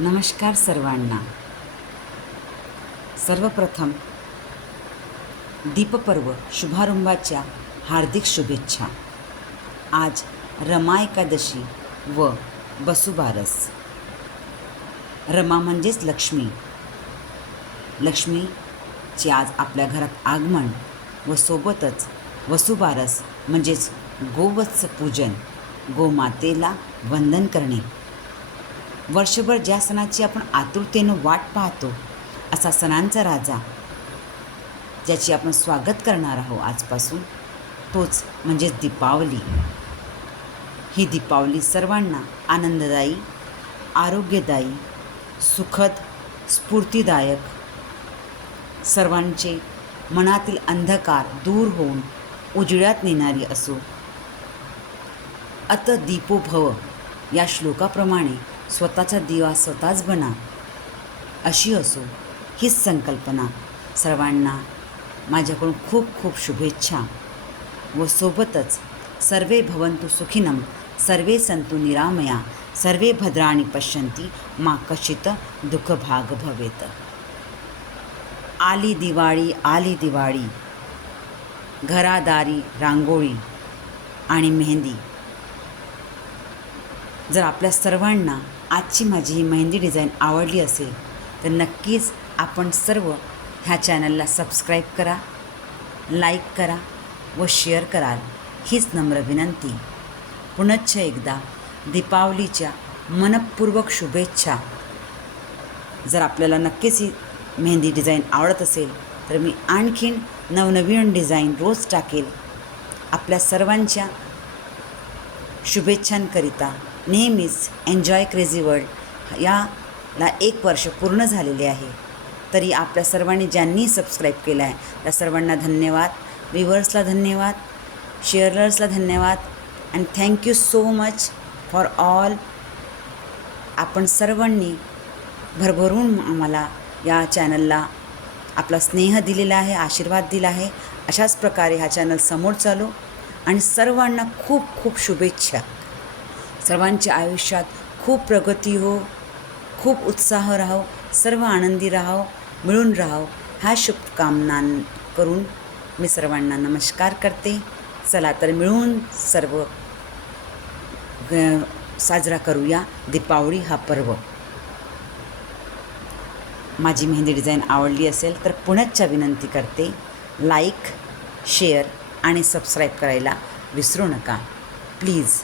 नमस्कार सर्वांना. सर्वप्रथम दीपपर्व शुभारंभाच्या हार्दिक शुभेच्छा. आज रमा एकादशी व वसुबारस रमा म्हणजेच लक्ष्मी. लक्ष्मीचे आज आपल्या घरात आगमन व सोबतच वसुबारस म्हणजेच गोवत्स पूजन गोमातेला वंदन करणे. वर्षभर ज्या सणाची आपण आतुरतेनं वाट पाहतो असा सणांचा राजा ज्याची आपण स्वागत करणार आहोत आजपासून तोच म्हणजेच दीपावली. ही दीपावली सर्वांना आनंददायी आरोग्यदायी सुखद स्फूर्तिदायक सर्वांचे मनातील अंधकार दूर होऊन उजळ्यात नेणारी असो. अत दीपो भव या श्लोकाप्रमाणे स्वतःचा दिवा स्वतःच बना. अशी असो हीच संकल्पना. सर्वांना माझ्याकडून खूप खूप शुभेच्छा. व सोबतच सर्वे भवंतु सुखिनम सर्वे संतु निरामया सर्वे भद्राणी पश्यंती मा कशित दुःखभाग भवेत. आली दिवाळी आली दिवाळी. घरादारी रांगोळी आणि मेहंदी. जर आपल्या सर्वांना आजची माझी ही मेहंदी डिझाईन आवडली असेल तर नक्कीच आपण सर्व ह्या चॅनलला सबस्क्राईब करा लाईक करा व शेअर कराल. हीच नम्र विनंती. पुनच्छ एकदा दीपावलीच्या मनपूर्वक शुभेच्छा. जर आपल्याला नक्कीच ही मेहंदी डिझाईन आवडत असेल तर मी आणखीन नवनवीन डिझाईन रोज टाकेल. आपल्या सर्वांच्या शुभेच्छांकरिता नेहमीच एन्जॉय क्रेझी वर्ल्ड याला एक वर्ष पूर्ण झालेले आहे. तरी आपल्या सर्वांनी ज्यांनी सबस्क्राईब केलं आहे त्या सर्वांना धन्यवाद. व्ह्युअर्सला धन्यवाद. शेअरर्सला धन्यवाद. And thank you so much for all आपण सर्वांनी भरभरून आम्हाला या चॅनलला आपला स्नेह दिलेला आहे आशीर्वाद दिला आहे. अशाच प्रकारे हा चॅनल समोर चालू. आणि सर्वांना खूप खूप शुभेच्छा. सर्वांच्या आयुष्यात खूप प्रगती हो खूप उत्साह राहो सर्व आनंदी राहो मिळून राहो. ह्या शुभकामना करून मी सर्वांना नमस्कार करते. चला तर मिळून सर्व ग- साजरा करूया दीपावली हा पर्व. माझी मेहंदी डिझाईन आवडली असेल तर पुण्याच्या विनंती करते लाईक शेअर आणि सबस्क्राईब करायला विसरू नका. प्लीज.